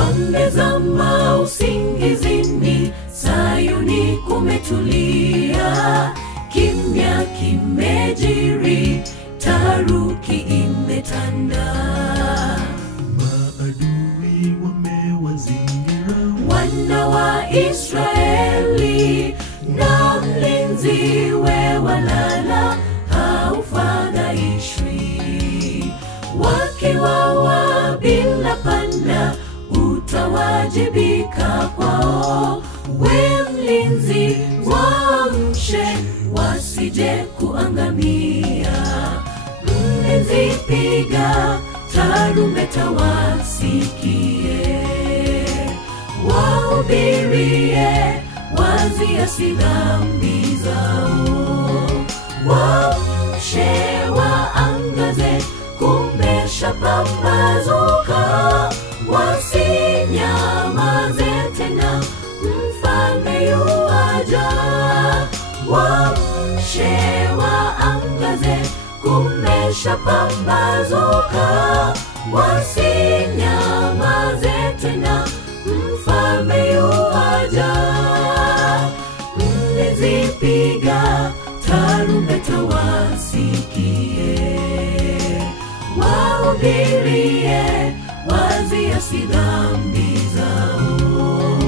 Wamezama usingizini, Sayuni kumetulia, kimya kimejiri, taharuki imetanda. Maadui wamewazingira wana wa Israeli, na mlinzi we walala haufadhaishwi. Wakiwawa bila panda, utawajibika kwao. We mlinzi waamshe, wasije kuangamia. Mlinzi piga tarumbeta wasikie, wahubirie waziasi dhambi zao. Waamshe waangaze, kumeshapambazuka, wasinyamaze tena, mfalme yuaja. Waamshe waangaze, kumeshapambazuka, wasinyamaze tena, mfalme yuaja. Mlinzi piga tarumbeta wasikie, wahubirie waziasi dhambi zao.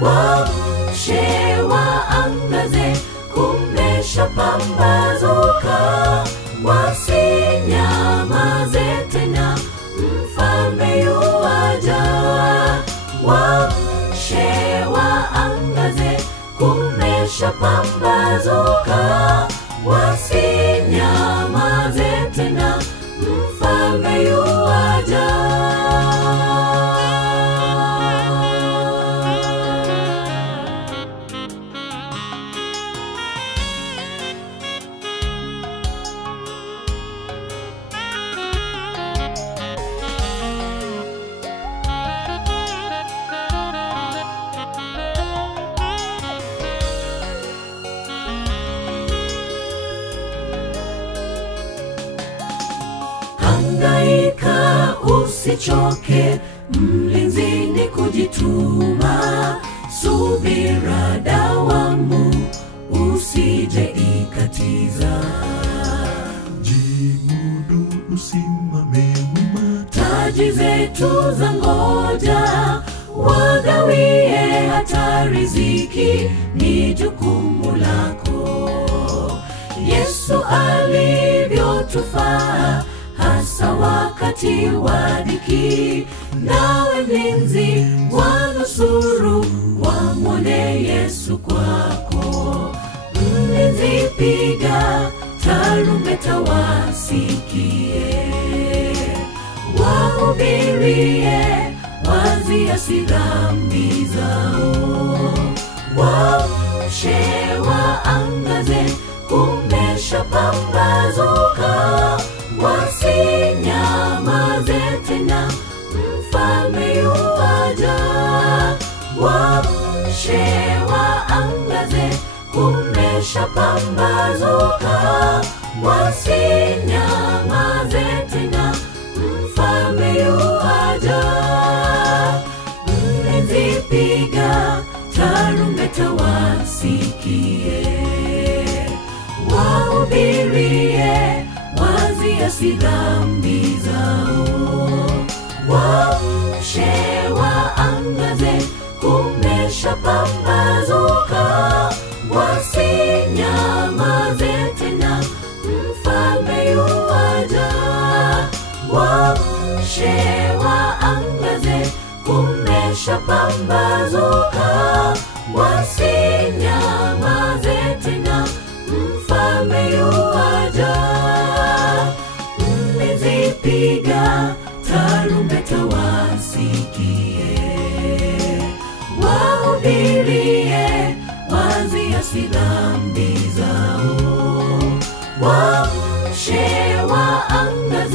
Waamshe waangaze, kumeshapambazuka, wasinyamaze tena, mfalme yuaja. Waamshe waangaze, kumeshapambazuka, wasinyamaze tena, mfalme yuaja. Hangaika usichoke, mlinzi ni kujituma. Subira dawamu, usije ikatiza. jimudu usimame wima, Taji zetu za ngoja, wagawie hata riziki, ni jukumu lako. Yesu alivyotufaa, hasa wakati wa dhiki. Nawe mlinzi wanusuru, wamwone Yesu kwako. Mlinzi piga tarumbeta wasikie, wahubirie waziasi dhambi zao. Waamshe waangaze, kumeshapambazuka, wasinyamaze tena, mfalme yuaja. Waamshe waangaze, kumeshapambazuka, wasinyamaze tena, mfalme yuaja. Mlinzi piga tarumbeta wasikie, wahubirie waziasi dhambi zao. Waamshe waangaze, kumeshapambazuka, wasinyamaze tena, mfalme yuaja. Waamshe waangaze, kumeshapambazuka, wasinyamaze tena, mfalme yuaja. Mlinzi piga tarumbeta wasikie, wahubirie waziasi dhambi zao. Waamshe waangaze,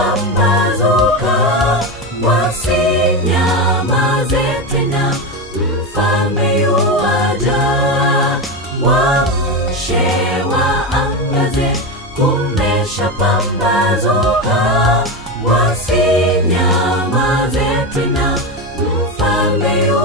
kumeshapambazuka, wasinyamaze tena, mfalme yuaja. Waamshe waangaze, kumeshapambazuka, wasinyamaze tena, mfalme yuaja.